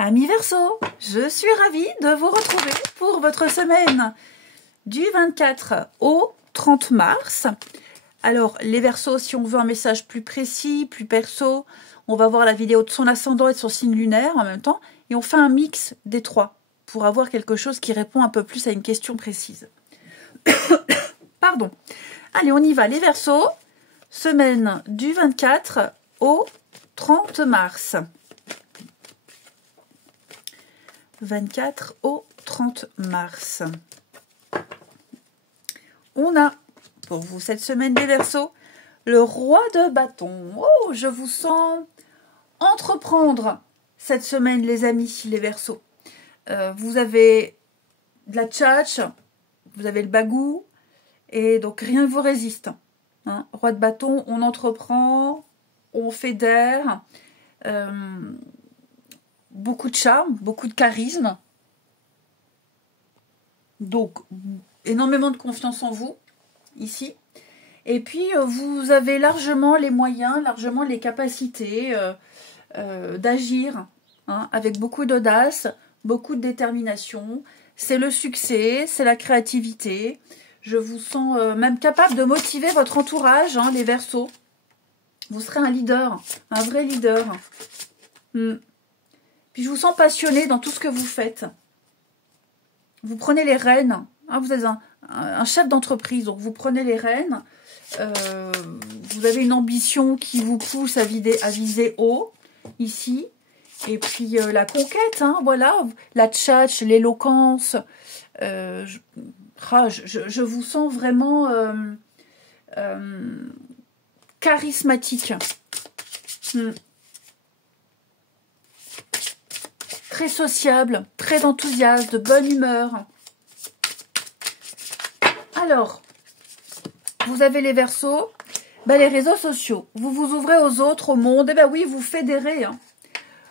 Amis Verseau, je suis ravie de vous retrouver pour votre semaine du 24 au 30 mars. Alors, les Verseaux, si on veut un message plus précis, plus perso, on va voir la vidéo de son ascendant et de son signe lunaire en même temps, et on fait un mix des trois pour avoir quelque chose qui répond un peu plus à une question précise. Pardon. Allez, on y va. Les Verseaux, semaine du 24 au 30 mars. 24 au 30 mars. On a, pour vous cette semaine des Verseaux, le roi de bâton. Oh, je vous sens entreprendre cette semaine, les amis, les Verseaux. Vous avez de la tchatch, vous avez le bagou, et donc rien ne vous résiste. Hein. Roi de bâton, on entreprend, on fédère, beaucoup de charme, beaucoup de charisme. Donc, énormément de confiance en vous, ici. Et puis, vous avez largement les moyens, largement les capacités d'agir, hein, avec beaucoup d'audace, beaucoup de détermination. C'est le succès, c'est la créativité. Je vous sens même capable de motiver votre entourage, hein, les Verseaux. Vous serez un leader, un vrai leader. Puis je vous sens passionné dans tout ce que vous faites. Vous prenez les rênes. Hein, vous êtes un chef d'entreprise, donc vous prenez les rênes. Vous avez une ambition qui vous pousse à viser haut, ici. Et puis la conquête, hein, voilà, la tchatch, l'éloquence. Je vous sens vraiment charismatique. Très sociable, très enthousiaste, de bonne humeur. Alors, vous avez les Verseaux, les réseaux sociaux. Vous vous ouvrez aux autres, au monde. Eh bien oui, vous fédérez. Hein.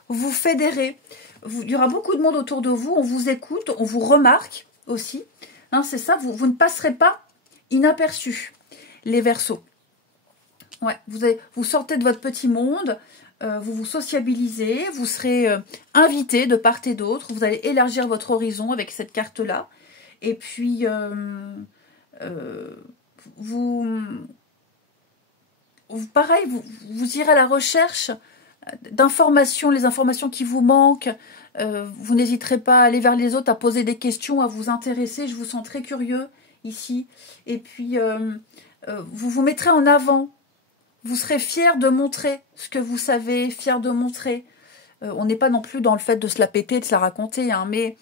Vous fédérez. Il y aura beaucoup de monde autour de vous. On vous écoute, on vous remarque aussi. Hein, c'est ça, vous ne passerez pas inaperçu, les Verseaux. Ouais, vous sortez de votre petit monde. Vous vous sociabilisez, vous serez invité de part et d'autre, vous allez élargir votre horizon avec cette carte-là. Et puis, pareil, vous irez à la recherche d'informations, les informations qui vous manquent. Vous n'hésiterez pas à aller vers les autres, à poser des questions, à vous intéresser. Je vous sens très curieux ici. Et puis, vous vous mettrez en avant. Vous serez fier de montrer ce que vous savez, fier de montrer. On n'est pas non plus dans le fait de se la péter, de se la raconter, hein, mais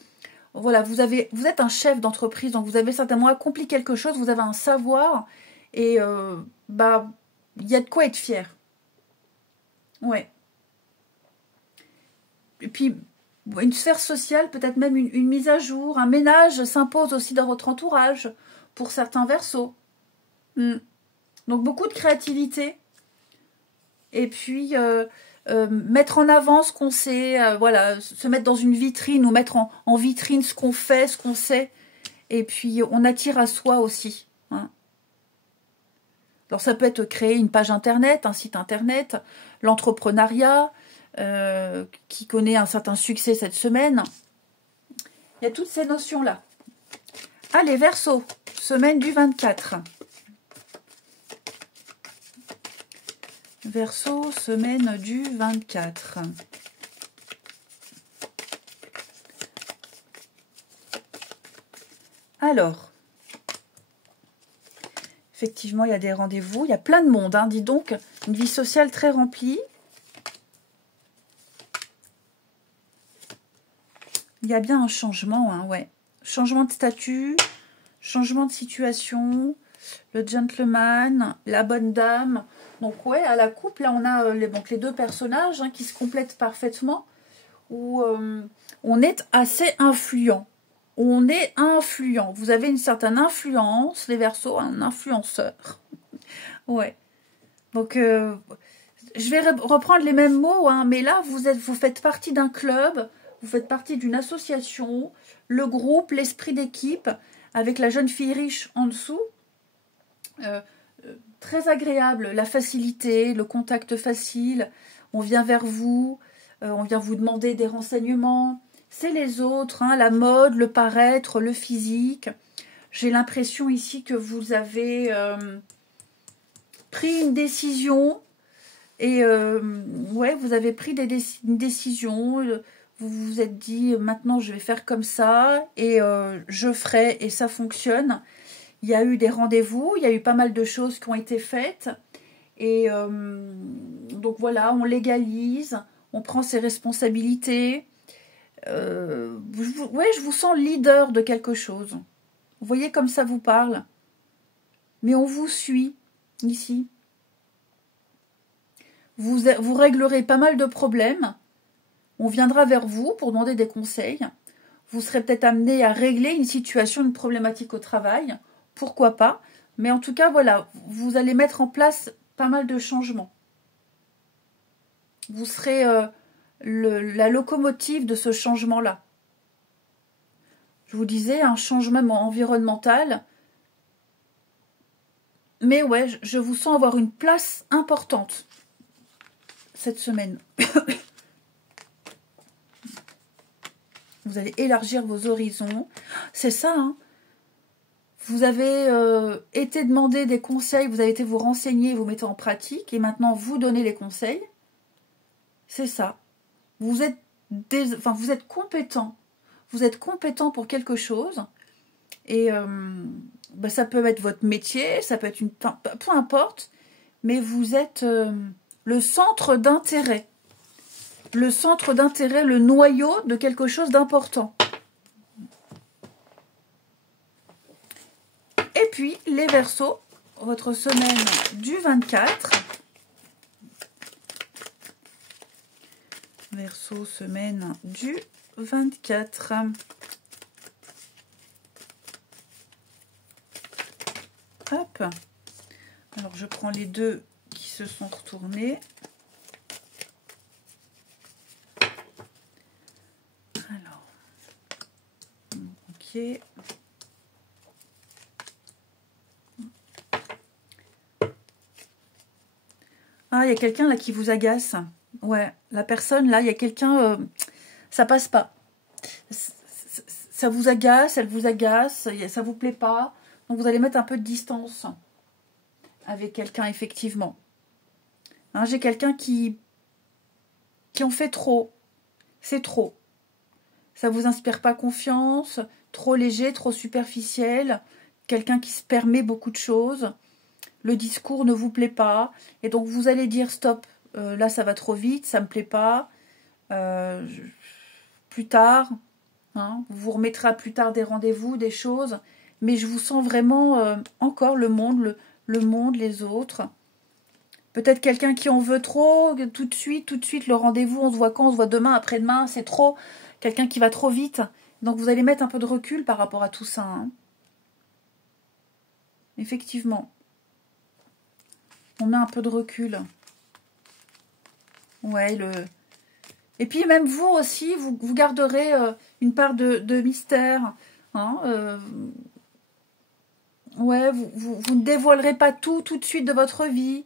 voilà, vous êtes un chef d'entreprise, donc vous avez certainement accompli quelque chose, vous avez un savoir, et il y a de quoi être fier. Ouais. Et puis, une sphère sociale, peut-être même une mise à jour, un ménage s'impose aussi dans votre entourage, pour certains Verseaux. Donc beaucoup de créativité. Et puis, mettre en avant ce qu'on sait, voilà, se mettre dans une vitrine ou mettre en vitrine ce qu'on fait, ce qu'on sait. Et puis, on attire à soi aussi. Hein. Alors, ça peut être créer une page internet, un site internet, l'entrepreneuriat, qui connaît un certain succès cette semaine. Il y a toutes ces notions-là. Allez, Verseau, semaine du 24. Verseau, semaine du 24. Alors, effectivement, il y a des rendez-vous, il y a plein de monde, hein, dis donc, une vie sociale très remplie. Il y a bien un changement, hein, ouais. Changement de statut, changement de situation, le gentleman, la bonne dame. Donc ouais, à la coupe, là on a les deux personnages, hein, qui se complètent parfaitement, où on est assez influent. On est influent. Vous avez une certaine influence, les Verseaux, un influenceur. Ouais. Donc, je vais reprendre les mêmes mots, hein, mais là, vous faites partie d'un club, vous faites partie d'une association, le groupe, l'esprit d'équipe, avec la jeune fille riche en dessous. Très agréable, la facilité, le contact facile, on vient vers vous, on vient vous demander des renseignements. C'est les autres, hein, la mode, le paraître, le physique. J'ai l'impression ici que vous avez pris une décision. Et ouais, vous avez pris une décision. Vous vous êtes dit, maintenant je vais faire comme ça. Et je ferai, et ça fonctionne. Il y a eu des rendez-vous, il y a eu pas mal de choses qui ont été faites. Et donc voilà, on légalise, on prend ses responsabilités. Ouais, je vous sens leader de quelque chose. Vous voyez comme ça vous parle. Mais on vous suit ici. Vous réglerez pas mal de problèmes. On viendra vers vous pour demander des conseils. Vous serez peut-être amené à régler une situation, une problématique au travail. Pourquoi pas? Mais en tout cas, voilà, vous allez mettre en place pas mal de changements. Vous serez la locomotive de ce changement-là. Je vous disais, un changement environnemental. Mais ouais, je vous sens avoir une place importante cette semaine. Vous allez élargir vos horizons. C'est ça, hein. Vous avez été demander des conseils, vous avez été vous renseigner, vous mettez en pratique, et maintenant vous donnez les conseils. C'est ça. Vous êtes compétent. Vous êtes compétent pour quelque chose. Et ça peut être votre métier, ça peut être peu importe, mais vous êtes le centre d'intérêt. Le centre d'intérêt, le noyau de quelque chose d'important. Et puis, les Verseaux, votre semaine du 24. Verseau, semaine du 24. Hop. Alors, je prends les deux qui se sont retournés. Alors, ok. Ah, il y a quelqu'un là qui vous agace. Ouais, la personne là, il y a quelqu'un, ça passe pas. Ça vous agace, elle vous agace, ça vous plaît pas. Donc vous allez mettre un peu de distance avec quelqu'un, effectivement. Hein, j'ai quelqu'un qui en fait trop. C'est trop. Ça vous inspire pas confiance, trop léger, trop superficiel. Quelqu'un qui se permet beaucoup de choses. Le discours ne vous plaît pas. Et donc vous allez dire stop, là ça va trop vite, ça me plaît pas. Plus tard, hein, vous vous remettrez à plus tard des rendez-vous, des choses. Mais je vous sens vraiment encore le monde, les autres. Peut-être quelqu'un qui en veut trop, tout de suite, le rendez-vous, on se voit quand, on se voit demain, après-demain, c'est trop. Quelqu'un qui va trop vite. Donc vous allez mettre un peu de recul par rapport à tout ça. Hein. Effectivement. On met un peu de recul. Ouais, Et puis même vous aussi, vous garderez une part de mystère. Hein, ouais, vous ne dévoilerez pas tout de suite de votre vie.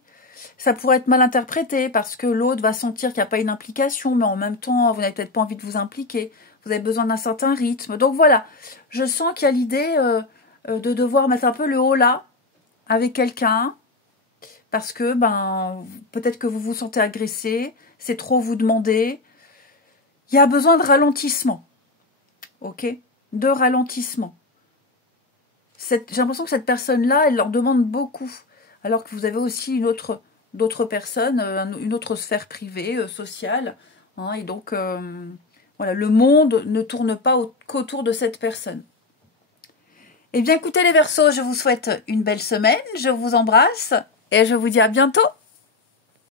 Ça pourrait être mal interprété parce que l'autre va sentir qu'il n'y a pas une implication, mais en même temps, vous n'avez peut-être pas envie de vous impliquer. Vous avez besoin d'un certain rythme. Donc voilà, je sens qu'il y a l'idée de devoir mettre un peu le haut là avec quelqu'un parce que peut-être que vous vous sentez agressé, c'est trop vous demander. Il y a besoin de ralentissement. Ok? De ralentissement. J'ai l'impression que cette personne-là, elle leur demande beaucoup. Alors que vous avez aussi d'autres personnes, une autre sphère privée, sociale. Hein, et donc, voilà, le monde ne tourne pas qu'autour de cette personne. Eh bien, écoutez les Verseaux, je vous souhaite une belle semaine. Je vous embrasse et je vous dis à bientôt.